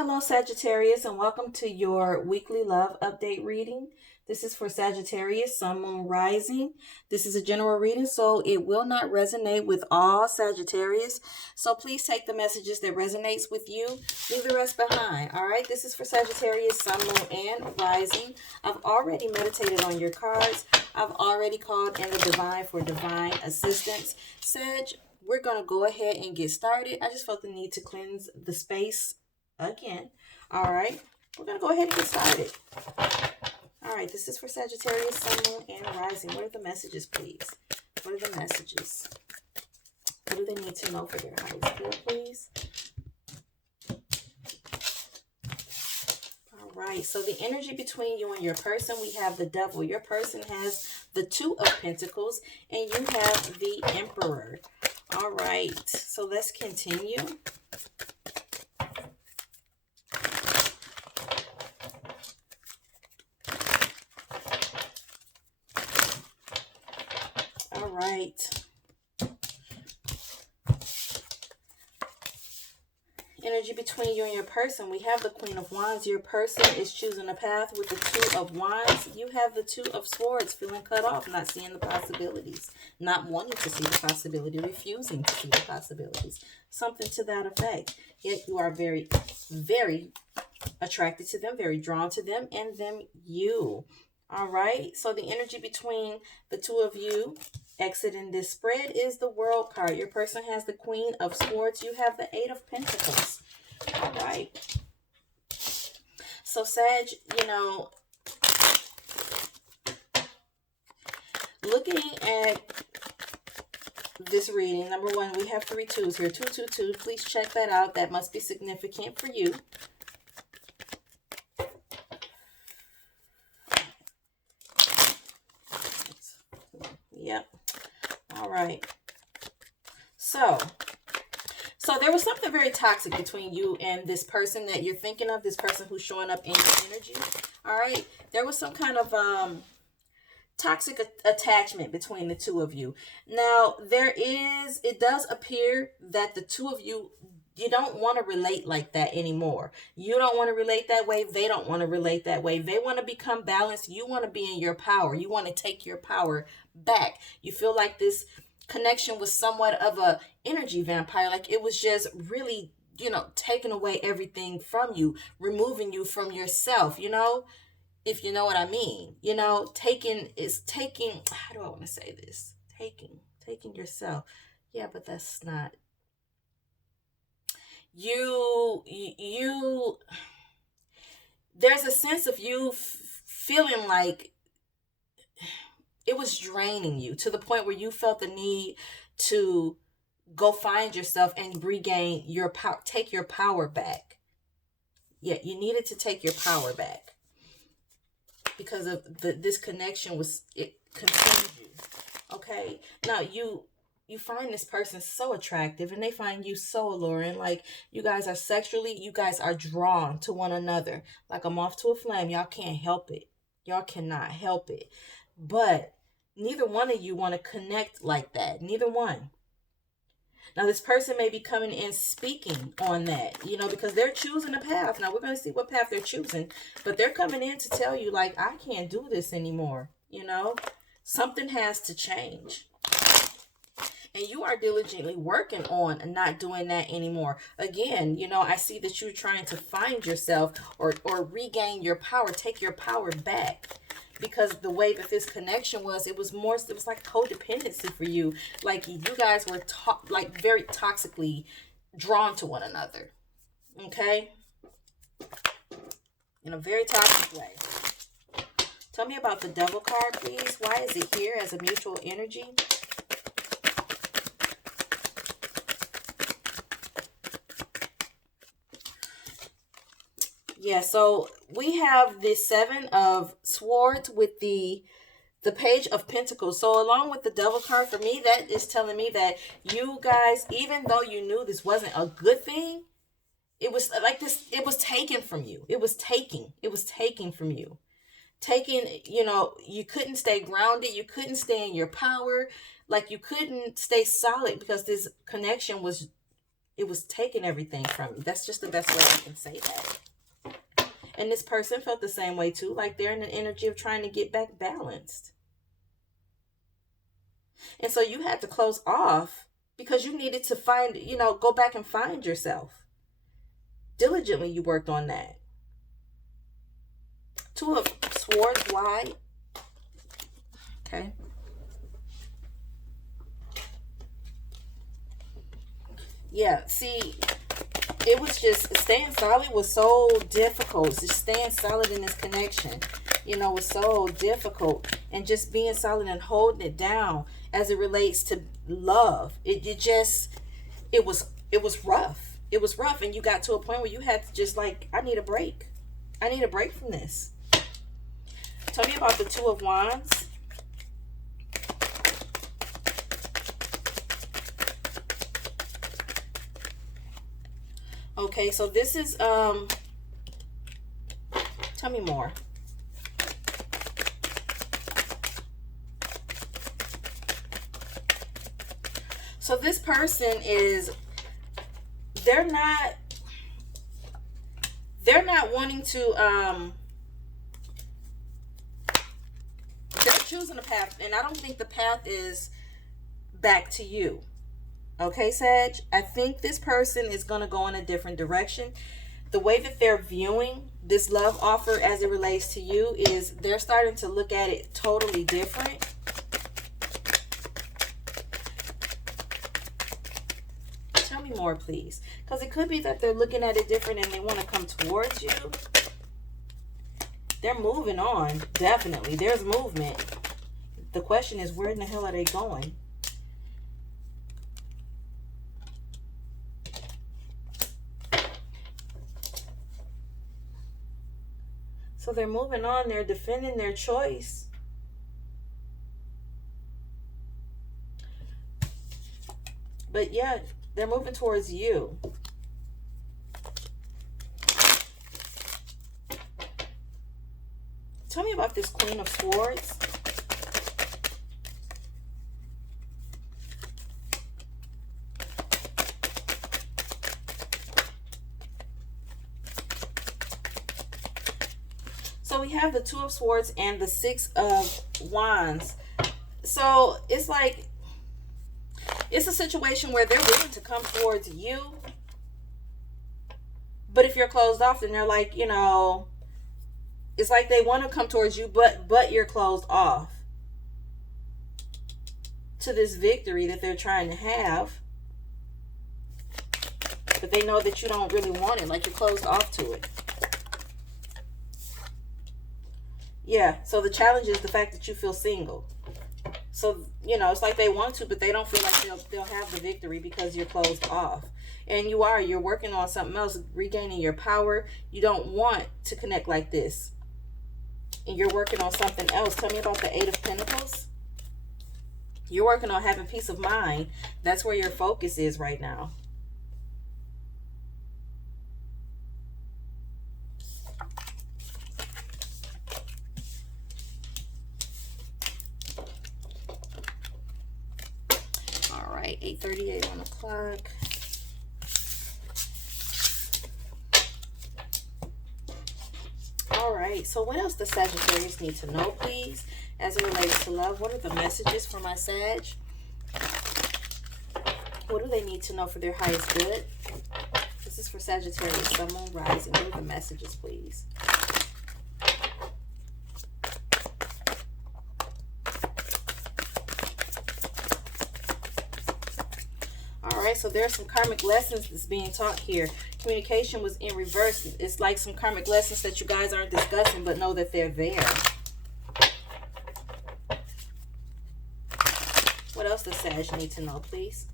Hello, Sagittarius, and welcome to your weekly love update reading. This is for Sagittarius, Sun, Moon, Rising. This is a general reading, so it will not resonate with all Sagittarius. So please take the messages that resonates with you, leave the rest behind. All right, this is for Sagittarius, Sun, Moon, and Rising. I've already meditated on your cards. I've already called in the divine for divine assistance. Sag, we're going to go ahead and get started. I just felt the need to cleanse the space again. All right, we're gonna go ahead and get started. All right, this is for Sagittarius, Sun, Moon, and Rising. What are the messages, please? What are the messages? What do they need to know for their highest good, please? All right, so the energy between you and your person, we have the Devil. Your person has the Two of Pentacles, and you have the Emperor. All right, so let's continue. All right. Energy between you and your person. We have the Queen of Wands. Your person is choosing a path with the Two of Wands. You have the Two of Swords, feeling cut off, not seeing the possibilities, not wanting to see the possibility, refusing to see the possibilities. Something to that effect. Yet you are very, very attracted to them, very drawn to them, and them you. All right. So the energy between the two of you exiting this spread is the World card. Your person has the Queen of Swords. You have the Eight of Pentacles. All right. So Sag, looking at this reading, number one, we have 3 2s here. 222. Please check that out. That must be significant for you. Yep. All right. So there was something very toxic between you and this person that you're thinking of, this person who's showing up in your energy. All right. There was some kind of toxic attachment between the two of you. Now, it does appear that the two of you don't want to relate like that anymore. You don't want to relate that way. They don't want to relate that way. They want to become balanced. You want to be in your power. You want to take your power back. You feel like this connection was somewhat of a energy vampire. Like it was just really, taking away everything from you, removing you from yourself, if you know what I mean. Taking, how do I want to say this? Taking yourself. Yeah, but that's not. There's a sense of you feeling like it was draining you to the point where you felt the need to go find yourself and regain your power, take your power back. Yeah, you needed to take your power back because of this connection it consumed you. Okay, now you find this person so attractive and they find you so alluring. Like you guys are drawn to one another like a moth to a flame. Y'all can't help it. Y'all cannot help it. But neither one of you want to connect like that. Neither one. Now this person may be coming in speaking on that, because they're choosing a path. Now we're going to see what path they're choosing, but they're coming in to tell you like, I can't do this anymore. Something has to change. And you are diligently working on not doing that anymore. Again, I see that you're trying to find yourself or regain your power, take your power back. Because the way that this connection was, it was like codependency for you. Like you guys were very toxically drawn to one another. Okay? In a very toxic way. Tell me about the Devil card, please. Why is it here as a mutual energy? Yeah, so we have the Seven of Swords with the Page of Pentacles. So along with the Devil card, for me, that is telling me that you guys, even though you knew this wasn't a good thing, it was like this, it was taken from you. It was taken from you. You couldn't stay grounded. You couldn't stay in your power. Like you couldn't stay solid because this connection was It was taking everything from you. That's just the best way I can say that. And this person felt the same way too, like they're in the energy of trying to get back balanced. And so you had to close off because you needed to find, go back and find yourself. Diligently, you worked on that. Two of Swords, wide. Okay. Yeah, see, it was just staying solid was so difficult. Just staying solid in this connection, was so difficult. And just being solid and holding it down as it relates to love. It was rough. It was rough. And you got to a point where you had to just like, I need a break. I need a break from this. Tell me about the Two of Wands. Okay, so this is, tell me more. So this person is, they're not wanting to, they're choosing a path, and I don't think the path is back to you. Okay, Sag? I think this person is going to go in a different direction. The way that they're viewing this love offer as it relates to you is they're starting to look at it totally different. Tell me more, please. Because it could be that they're looking at it different and they want to come towards you. They're moving on. Definitely. There's movement. The question is, where in the hell are they going? So they're moving on. They're defending their choice. But yeah, they're moving towards you. Tell me about this Queen of Swords. So we have the Two of Swords and the Six of Wands. So it's like, it's a situation where they're willing to come towards you. But if you're closed off, then they're like, it's like they want to come towards you, but you're closed off to this victory that they're trying to have. But they know that you don't really want it, like you're closed off to it. Yeah, so the challenge is the fact that you feel single. So, it's like they want to, but they don't feel like they'll have the victory because you're closed off. And you're working on something else, regaining your power. You don't want to connect like this. And you're working on something else. Tell me about the Eight of Pentacles. You're working on having peace of mind. That's where your focus is right now. All right, 8:38 on the clock. All right, so what else does Sagittarius need to know, please, as it relates to love? What are the messages for my Sag? What do they need to know for their highest good? This is for Sagittarius, Sun, Moon, Rising. What are the messages, please? All right, so there's some karmic lessons that's being taught here. Communication was in reverse. It's like some karmic lessons that you guys aren't discussing, but know that they're there. What else does Sag need to know, please?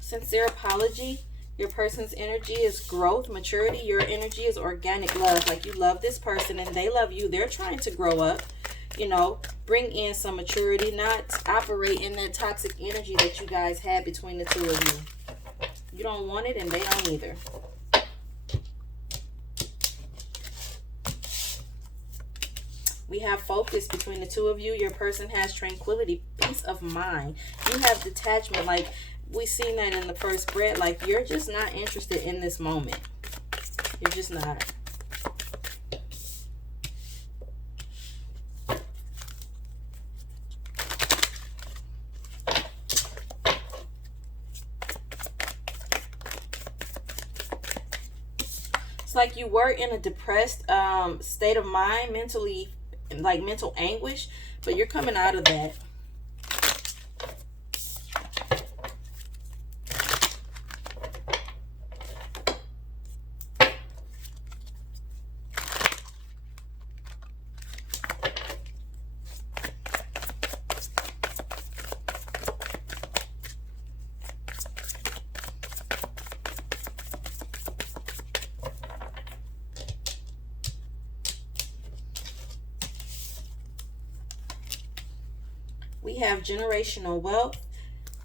Sincere apology. Your person's energy is growth, maturity. Your energy is organic love. Like you love this person and they love you. They're trying to grow up, bring in some maturity, not operate in that toxic energy that you guys had between the two of you. don't want it and they don't either. We have focus between the two of you. Your person has tranquility, peace of mind. You have detachment. Like, we seen that in the first spread. Like, you're just not interested in this moment. You're just not. It's like you were in a depressed state of mind, mentally, like mental anguish, but you're coming out of that. We have generational wealth.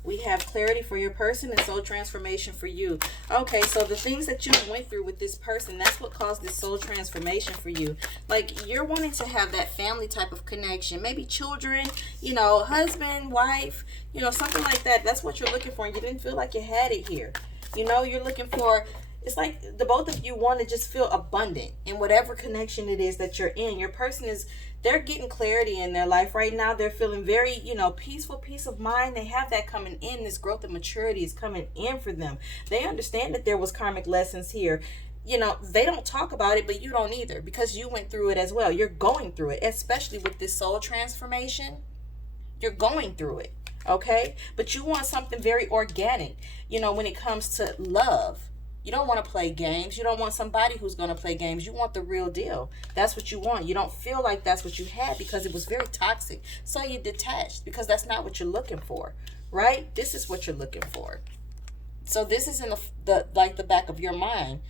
We have clarity for your person and soul transformation for you. Okay, so the things that you went through with this person, that's what caused this soul transformation for you. Like, you're wanting to have that family type of connection. Maybe children, you know, husband, wife, you know, something like that. That's what you're looking for, and you didn't feel like you had it here. You know, you're looking for... It's like the both of you want to just feel abundant in whatever connection it is that you're in. Your person is, they're getting clarity in their life right now. They're feeling very, you know, peaceful, peace of mind. They have that coming in. This growth and maturity is coming in for them. They understand that there was karmic lessons here. You know, they don't talk about it, but you don't either, because you went through it as well. You're going through it, especially with this soul transformation. You're going through it, okay? But you want something very organic, you know, when it comes to love. You don't want to play games. You don't want somebody who's going to play games. You want the real deal. That's what you want. You don't feel like that's what you had because it was very toxic. So you detached because that's not what you're looking for, right? This is what you're looking for. So this is in the back of your mind,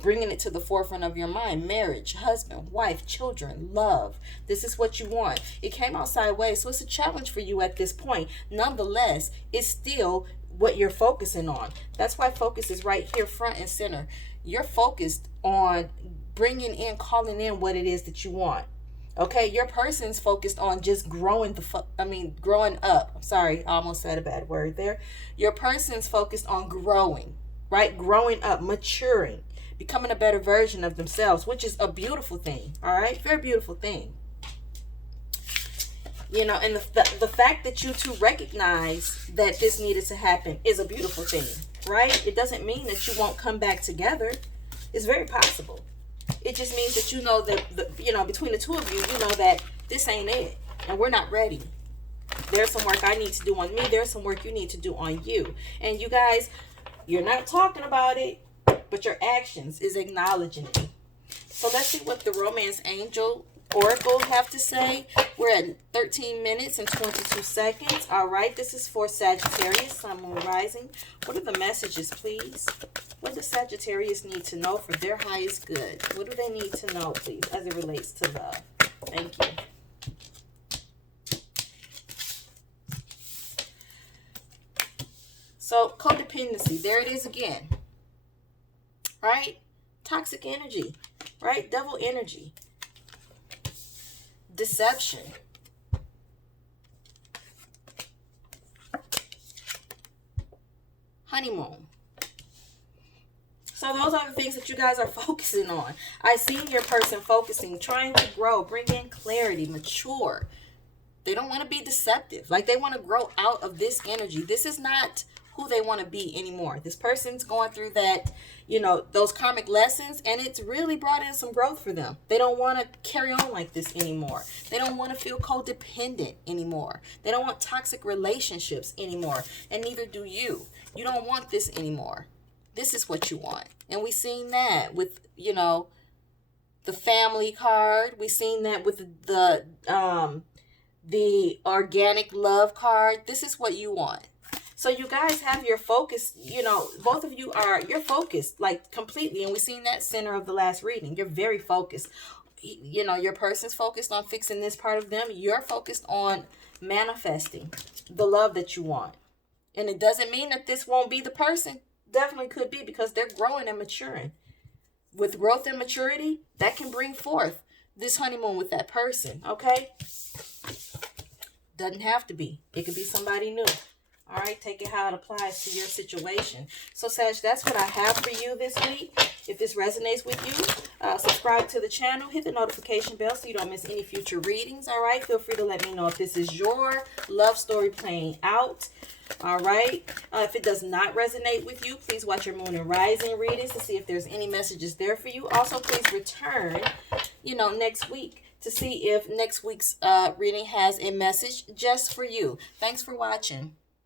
bringing it to the forefront of your mind. Marriage, husband, wife, children, love. This is what you want. It came out sideways, so it's a challenge for you at this point. Nonetheless, it's still what you're focusing on. That's why focus is right here, front and center. You're focused on bringing in, calling in what it is that you want. Okay, your person's focused on just growing growing up. I'm sorry, I almost said a bad word there. Your person's focused on growing, right? Growing up, maturing, becoming a better version of themselves, which is a beautiful thing. All right, very beautiful thing. You know, and the fact that you two recognize that this needed to happen is a beautiful thing, right? It doesn't mean that you won't come back together. It's very possible. It just means that you know that, you know, between the two of you, you know that this ain't it. And we're not ready. There's some work I need to do on me. There's some work you need to do on you. And you guys, you're not talking about it, but your actions is acknowledging it. So let's see what the Romance Angel Oracle have to say. We're at 13 minutes and 22 seconds. All right, this is for Sagittarius, Sun, Moon, Rising. What are the messages, please? What does Sagittarius need to know for their highest good? What do they need to know, please, as it relates to love? Thank you. So, codependency. There it is again. Right? Toxic energy. Right? Devil energy. Deception. Honeymoon. So those are the things that you guys are focusing on. I see your person focusing, trying to grow, bring in clarity, mature. They don't want to be deceptive. Like, they want to grow out of this energy. This is not who they want to be anymore. This person's going through that, you know, those karmic lessons, and it's really brought in some growth for them. They don't want to carry on like this anymore. They don't want to feel codependent anymore. They don't want toxic relationships anymore, and neither do you. You don't want this anymore. This is what you want. And we seen that with, you know, the family card. We seen that with the organic love card. This is what you want. So you guys have your focus, you know, both of you you're focused, like, completely. And we've seen that center of the last reading. You're very focused. You know, your person's focused on fixing this part of them. You're focused on manifesting the love that you want. And it doesn't mean that this won't be the person definitely could be, because they're growing and maturing. With growth and maturity, that can bring forth this honeymoon with that person, okay? Doesn't have to be. It could be somebody new. All right, take it how it applies to your situation. So, Sag, that's what I have for you this week. If this resonates with you, subscribe to the channel. Hit the notification bell so you don't miss any future readings. All right, feel free to let me know if this is your love story playing out. All right, if it does not resonate with you, please watch your moon and rising readings to see if there's any messages there for you. Also, please return, next week to see if next week's reading has a message just for you. Thanks for watching.